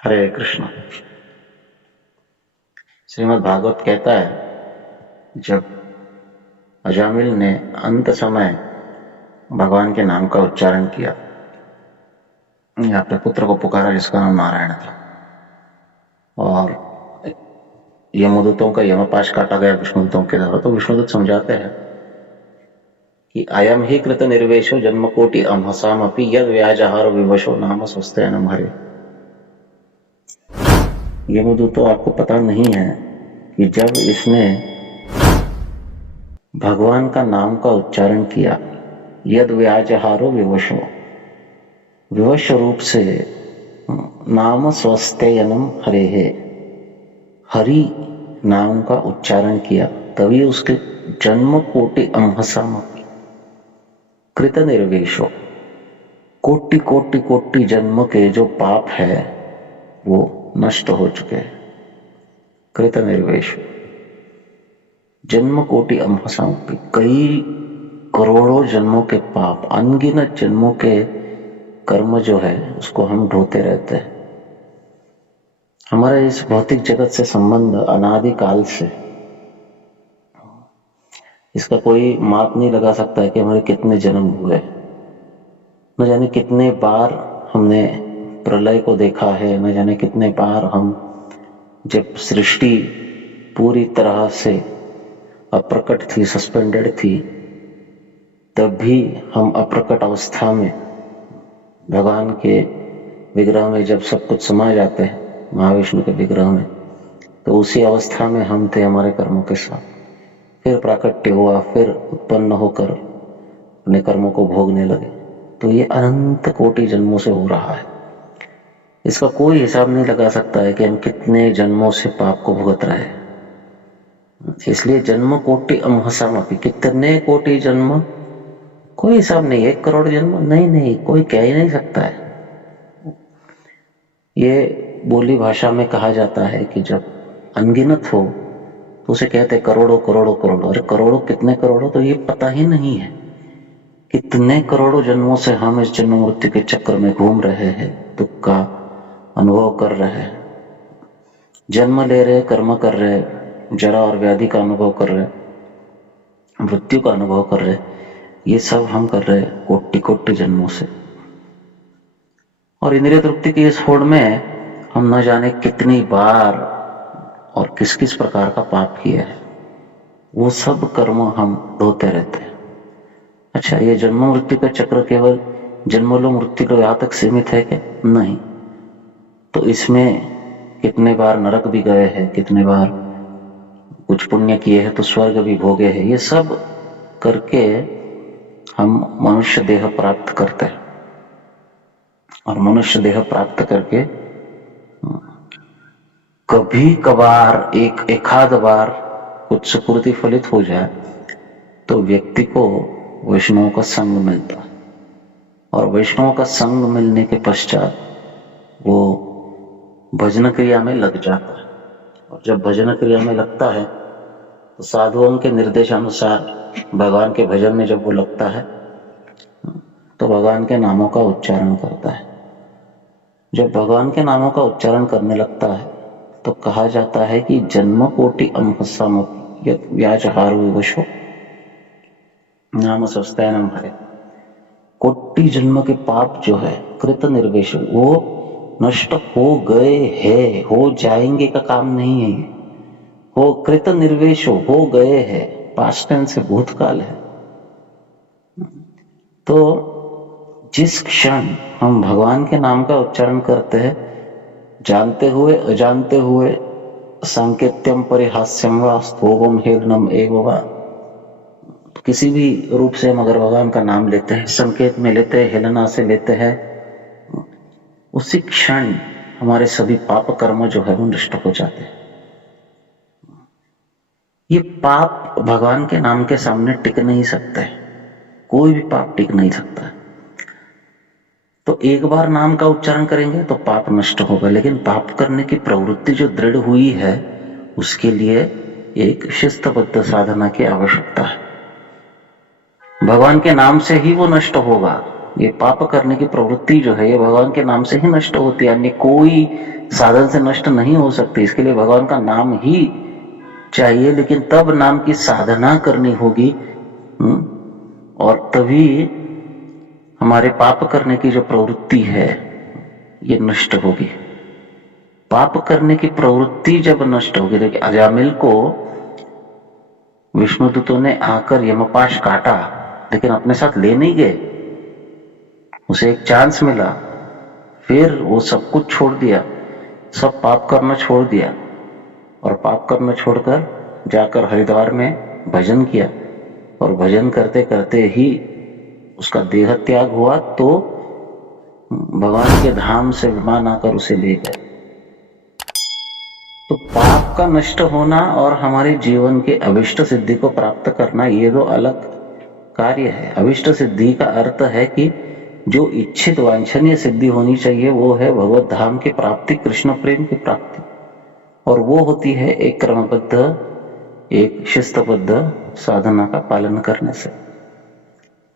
हरे कृष्ण। श्रीमद् भागवत कहता है, जब अजामिल ने अंत समय भगवान के नाम का उच्चारण किया, अपने पुत्र को पुकारा जिसका नाम नारायण था, और यमदूतों का यमपाश काटा गया विष्णुदूतों के द्वारा, तो विष्णुदूत समझाते हैं कि अयम ही कृत निर्वेशो जन्मकोटि अमहसामपि यद व्याजहार विवशो नाम स्वस्त्यनम हरे। यमदूतों, आपको पता नहीं है कि जब इसने भगवान का नाम का उच्चारण किया, यद व्याजहारो विवशो, विवश रूप से नाम स्वस्त्ययनम हरे है, हरि नाम का उच्चारण किया, तभी उसके जन्म कोटि अमहसामपि कृत निर्वेशो, कोटि कोटि कोटि जन्म के जो पाप है वो नष्ट हो चुके हैं। कृत निर्वेश, जन्म कोटि अमहसामपि, कई करोड़ों जन्मों के पाप, अनगिनत जन्मों के कर्म जो है उसको हम ढोते रहते हैं। हमारा इस भौतिक जगत से संबंध अनादि काल से, इसका कोई माप नहीं लगा सकता है कि हमारे कितने जन्म हुए, न जाने कितने बार हमने प्रलय को देखा है, न जाने कितने बार हम, जब सृष्टि पूरी तरह से अप्रकट थी, सस्पेंडेड थी, तब भी हम अप्रकट अवस्था में भगवान के विग्रह में जब सब कुछ समा जाते हैं, महाविष्णु के विग्रह में, तो उसी अवस्था में हम थे हमारे कर्मों के साथ। फिर प्राकट्य हुआ, फिर उत्पन्न होकर अपने कर्मों को भोगने लगे। तो ये अनंत कोटि जन्मों से हो रहा है, इसका कोई हिसाब नहीं लगा सकता है कि हम कितने जन्मों से पाप को भुगत रहे हैं। इसलिए जन्म कोटि अमहसामपि, कितने कोटि जन्म, कोई हिसाब नहीं। 1 करोड़ जन्म, नहीं, कोई कह ही नहीं सकता है। ये बोली भाषा में कहा जाता है कि जब अनगिनत हो तो उसे कहते करोड़ों करोड़ों करोड़ों। अरे करोड़ों, कितने करोड़ों, तो ये पता ही नहीं है कितने करोड़ों जन्मों से हम इस जन्म मृत्यु के चक्र में घूम रहे हैं, दुख का अनुभव कर रहे हैं, जन्म ले रहे, कर्म कर रहे, जरा और व्याधि का अनुभव कर रहे, मृत्यु का अनुभव कर रहे। ये सब हम कर रहे कोटि कोटि जन्मों से। और इंद्रिय तृप्ति की इस होड़ में हम न जाने कितनी बार और किस किस प्रकार का पाप किया है, वो सब कर्म हम ढोते रहते हैं। अच्छा, ये जन्म मृत्यु का चक्र केवल जन्मों मृत्यु को यहां तक सीमित है क्या? नहीं। तो इसमें कितने बार नरक भी गए हैं, कितने बार कुछ पुण्य किए हैं तो स्वर्ग भी भोगे हैं। ये सब करके हम मनुष्य देह प्राप्त करते हैं, और मनुष्य देह प्राप्त करके कभी कभार एक आध बार कुछ सुकृति फलित हो जाए तो व्यक्ति को वैष्णवों का संग मिलता है, और वैष्णवों का संग मिलने के पश्चात वो भजन क्रिया में लग जाता है। और जब भजन क्रिया में लगता है तो साधुओं के निर्देशानुसार भगवान के भजन में जब वो लगता है तो भगवान के नामों का उच्चारण करता है। जब भगवान के नामों का उच्चारण करने लगता है तो कहा जाता है कि जन्म कोटि अमहसामपि यत् व्याजहारो विवशो नाम स्वस्त्ययनम हरे। कोटि जन्म के पाप जो है कृत निर्वेश, वो नष्ट हो गए हैं, हो जाएंगे का काम नहीं है। हो कृत निर्वेश हो गए हैं, पास्ट टेंस से भूतकाल है। तो जिस क्षण हम भगवान के नाम का उच्चारण करते हैं, जानते हुए अजानते हुए, सांकेत्यम परिहास्यम वा स्तोभम हेलनम एव वा, किसी भी रूप से हम अगर भगवान का नाम लेते हैं, संकेत में लेते हैं, हेलना से लेते हैं, उसी क्षण हमारे सभी पाप कर्म जो है वो नष्ट हो जाते हैं। ये पाप भगवान के नाम के सामने टिक नहीं सकते, कोई भी पाप टिक नहीं सकता है। तो एक बार नाम का उच्चारण करेंगे तो पाप नष्ट होगा, लेकिन पाप करने की प्रवृत्ति जो दृढ़ हुई है उसके लिए एक शिस्तबद्ध साधना की आवश्यकता है। भगवान के नाम से ही वो नष्ट होगा, ये पाप करने की प्रवृत्ति जो है ये भगवान के नाम से ही नष्ट होती है, अन्य कोई साधन से नष्ट नहीं हो सकती। इसके लिए भगवान का नाम ही चाहिए, लेकिन तब नाम की साधना करनी होगी और तभी हमारे पाप करने की जो प्रवृत्ति है ये नष्ट होगी। पाप करने की प्रवृत्ति जब नष्ट होगी, देखिए अजामिल को विष्णुदूतों ने आकर यमपाश काटा, लेकिन अपने साथ ले नहीं गए, उसे एक चांस मिला, फिर वो सब कुछ छोड़ दिया, सब पाप करना छोड़ दिया और पाप करना छोड़कर जाकर हरिद्वार में भजन किया और भजन करते करते ही उसका देह त्याग हुआ। तो भगवान के धाम से विमान आकर उसे ले गए। तो पाप का नष्ट होना और हमारे जीवन के अभिष्ट सिद्धि को प्राप्त करना ये दो अलग कार्य है। अभिष्ट सिद्धि का अर्थ है कि जो इच्छित वांछनीय सिद्धि होनी चाहिए वो है भगवत धाम की प्राप्ति, कृष्ण प्रेम की प्राप्ति, और वो होती है एक क्रमबद्ध, एक शिस्तबद्ध साधना का पालन करने से।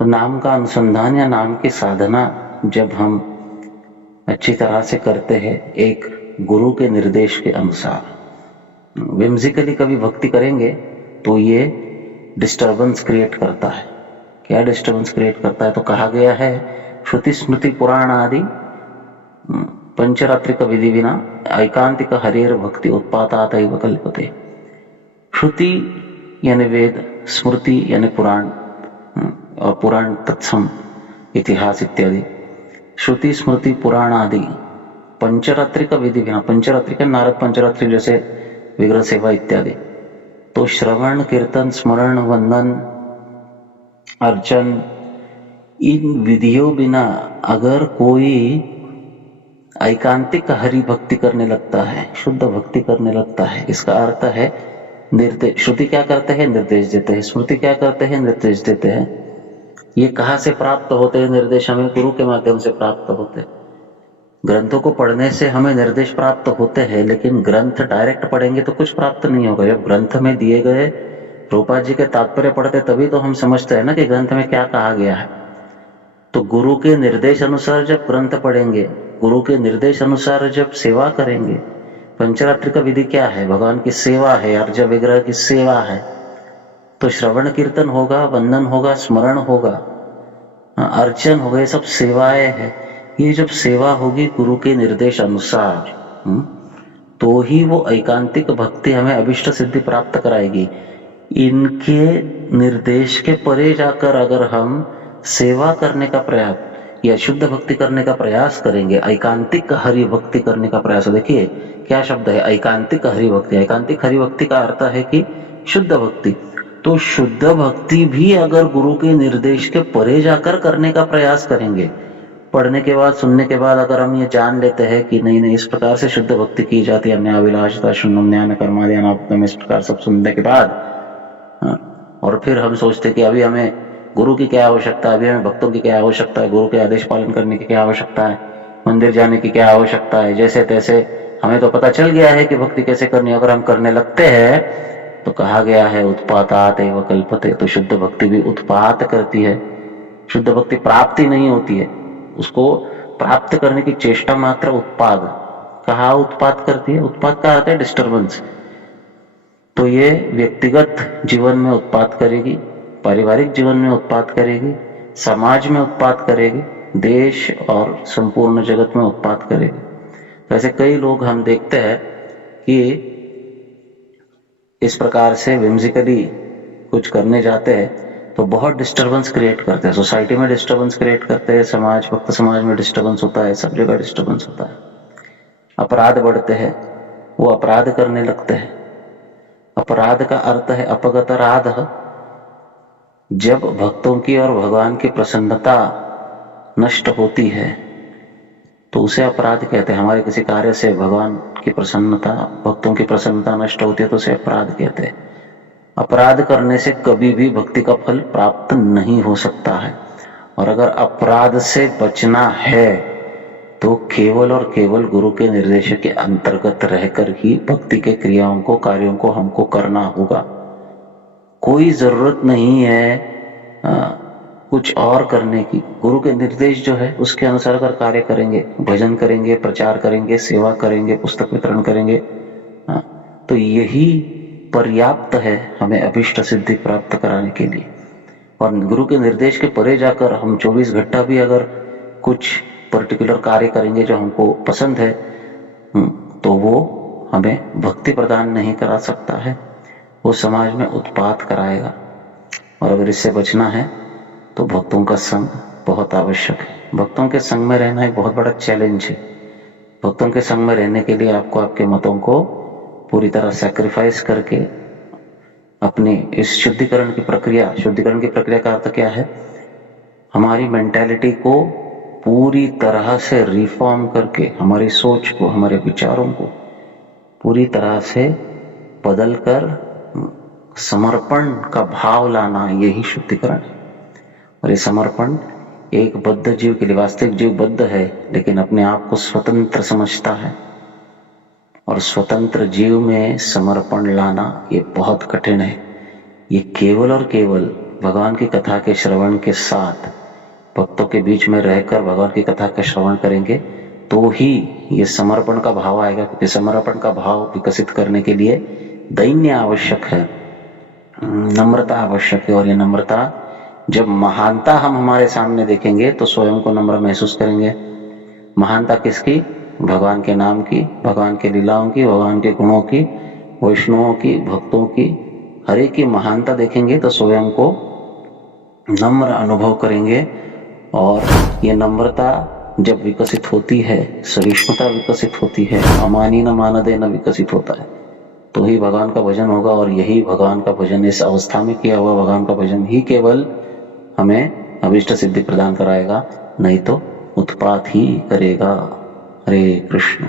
तो नाम का अनुसंधान या नाम की साधना जब हम अच्छी तरह से करते हैं एक गुरु के निर्देश के अनुसार, विम्सिकली कभी भक्ति करेंगे तो ये डिस्टर्बेंस क्रिएट करता है। क्या डिस्टर्बेंस क्रिएट करता है? तो कहा गया है श्रुति स्मृति पुराण आदि पंचरात्रिक विधि विना ऐकांतिक हरेर भक्ति उत्पातात एव कल्पते। श्रुति यानी वेद, स्मृति यानी पुराण और पुराण तत्सम इतिहास इत्यादि, श्रुति स्मृति पुराण आदि पंचरात्रिक विधि विना, पंचरात्रिक नारद पंचरात्रि जैसे विग्रह सेवा इत्यादि, तो श्रवण कीर्तन स्मरण वंदन अर्चन इन विधियों बिना अगर कोई ऐकांतिक हरि भक्ति करने लगता है, शुद्ध भक्ति करने लगता है, इसका अर्थ है निर्देश। श्रुति क्या करते हैं? निर्देश देते हैं। स्मृति क्या करते हैं? निर्देश देते हैं। ये कहाँ से प्राप्त होते हैं निर्देश? हमें गुरु के माध्यम से प्राप्त होते हैं। ग्रंथों को पढ़ने से हमें निर्देश प्राप्त होते हैं, लेकिन ग्रंथ डायरेक्ट पढ़ेंगे तो कुछ प्राप्त नहीं होगा। जब ग्रंथ में दिए गए रूपा जी के तात्पर्य पढ़ते तभी तो हम समझते हैं ना कि ग्रंथ में क्या कहा गया है। तो गुरु के निर्देश अनुसार जब ग्रंथ पढ़ेंगे, गुरु के निर्देश अनुसार जब सेवा करेंगे, पंचरात्रि का विधि क्या है? भगवान की सेवा है, अर्ज विग्रह की सेवा है। तो श्रवण कीर्तन होगा, वंदन होगा, स्मरण होगा, अर्चन होगा, ये सब सेवाएं हैं। ये जब सेवा होगी गुरु के निर्देश अनुसार, तो ही वो ऐकांतिक भक्ति हमें अभिष्ट सिद्धि प्राप्त कराएगी। इनके निर्देश के परे जाकर अगर हम सेवा करने का प्रयास या शुद्ध भक्ति करने का प्रयास करेंगे, ऐकांतिक हरि भक्ति करने का प्रयास, देखिए क्या शब्द है ऐकांतिक हरि भक्ति। ऐकांतिक हरि भक्ति का अर्थ है कि शुद्ध भक्ति। तो शुद्ध भक्ति भी अगर गुरु के निर्देश के परे जाकर करने का प्रयास करेंगे, पढ़ने के बाद, सुनने के बाद अगर हम ये जान लेते हैं कि नहीं नहीं इस प्रकार से शुद्ध भक्ति की जाती है, अन्याभिलाषता शून्यम ज्ञान कर्मादि, इस प्रकार सब सुनने के बाद, और फिर हम सोचते कि अभी हमें गुरु की क्या आवश्यकता है, अभी हमें भक्तों की क्या आवश्यकता है, गुरु के आदेश पालन करने की क्या आवश्यकता है, मंदिर जाने की क्या आवश्यकता है, जैसे तैसे हमें तो पता चल गया है कि भक्ति कैसे करनी है। अगर हम करने लगते हैं तो कहा गया है उत्पातात एव कल्पते। तो शुद्ध भक्ति भी उत्पात करती है। शुद्ध भक्ति प्राप्ति नहीं होती है, उसको प्राप्त करने की चेष्टा मात्र उत्पाद। कहा उत्पात करती है? उत्पात का अर्थ है डिस्टर्बेंस। तो ये व्यक्तिगत जीवन में उत्पात करेगी, पारिवारिक जीवन में उत्पात करेगी, समाज में उत्पात करेगी, देश और संपूर्ण जगत में उत्पात करेगी। वैसे कई लोग हम देखते हैं कि इस प्रकार से whimsically कुछ करने जाते हैं तो बहुत डिस्टर्बेंस क्रिएट करते हैं, सोसाइटी में डिस्टर्बेंस क्रिएट करते हैं, समाज, भक्त समाज में डिस्टर्बेंस होता है, सब जगह डिस्टर्बेंस होता है। अपराध बढ़ते हैं, वो अपराध करने लगते हैं। अपराध का अर्थ है अपगत राध। जब भक्तों की और भगवान की प्रसन्नता नष्ट होती है तो उसे अपराध कहते हैं। हमारे किसी कार्य से भगवान की प्रसन्नता, भक्तों की प्रसन्नता नष्ट होती है तो उसे अपराध कहते हैं। अपराध करने से कभी भी भक्ति का फल प्राप्त नहीं हो सकता है। और अगर अपराध से बचना है तो केवल और केवल गुरु के निर्देश के अंतर्गत रहकर ही भक्ति के क्रियाओं को, कार्यों को हमको करना होगा। कोई जरूरत नहीं है कुछ और करने की, गुरु के निर्देश जो है उसके अनुसार अगर कार्य करेंगे, भजन करेंगे, प्रचार करेंगे, सेवा करेंगे, पुस्तक वितरण करेंगे, तो यही पर्याप्त है हमें अभिष्ट सिद्धि प्राप्त कराने के लिए। और गुरु के निर्देश के परे जाकर हम 24 घंटा भी अगर कुछ पर्टिकुलर कार्य करेंगे जो हमको पसंद है, तो वो हमें भक्ति प्रदान नहीं करा सकता है, वो समाज में उत्पात कराएगा। और अगर इससे बचना है तो भक्तों का संग बहुत आवश्यक है। भक्तों के संग में रहना एक बहुत बड़ा चैलेंज है। भक्तों के संग में रहने के लिए आपको आपके मतों को पूरी तरह सैक्रिफाइस करके अपनी इस शुद्धिकरण की प्रक्रिया का अर्थ क्या है? हमारी मेंटालिटी को पूरी तरह से रिफॉर्म करके, हमारी सोच को, हमारे विचारों को पूरी तरह से बदलकर समर्पण का भाव लाना, यही शुद्धिकरण है। और ये समर्पण एक बद्ध जीव के लिए, वास्तविक जीव बद्ध है लेकिन अपने आप को स्वतंत्र समझता है, और स्वतंत्र जीव में समर्पण लाना ये बहुत कठिन है। ये केवल और केवल भगवान की कथा के श्रवण के साथ, भक्तों के बीच में रहकर भगवान की कथा का श्रवण करेंगे तो ही ये समर्पण का भाव आएगा। क्योंकि समर्पण का भाव विकसित करने के लिए दैन्य आवश्यक है, नम्रता आवश्यक है। और ये नम्रता, जब महानता हम हमारे सामने देखेंगे तो स्वयं को नम्र महसूस करेंगे। महानता किसकी? भगवान के नाम की, भगवान के लीलाओं की, भगवान के गुणों की, वैष्णवों की, भक्तों की, हर एक की महानता देखेंगे तो स्वयं को नम्र अनुभव करेंगे। और ये नम्रता जब विकसित होती है, सहिष्णुता विकसित होती है, अमानी न मानदे न विकसित होता है, तो ही भगवान का भजन होगा। और यही भगवान का भजन, इस अवस्था में किया हुआ भगवान का भजन ही केवल हमें अभिष्ट सिद्धि प्रदान कराएगा, नहीं तो उत्पात ही करेगा। हरे कृष्ण।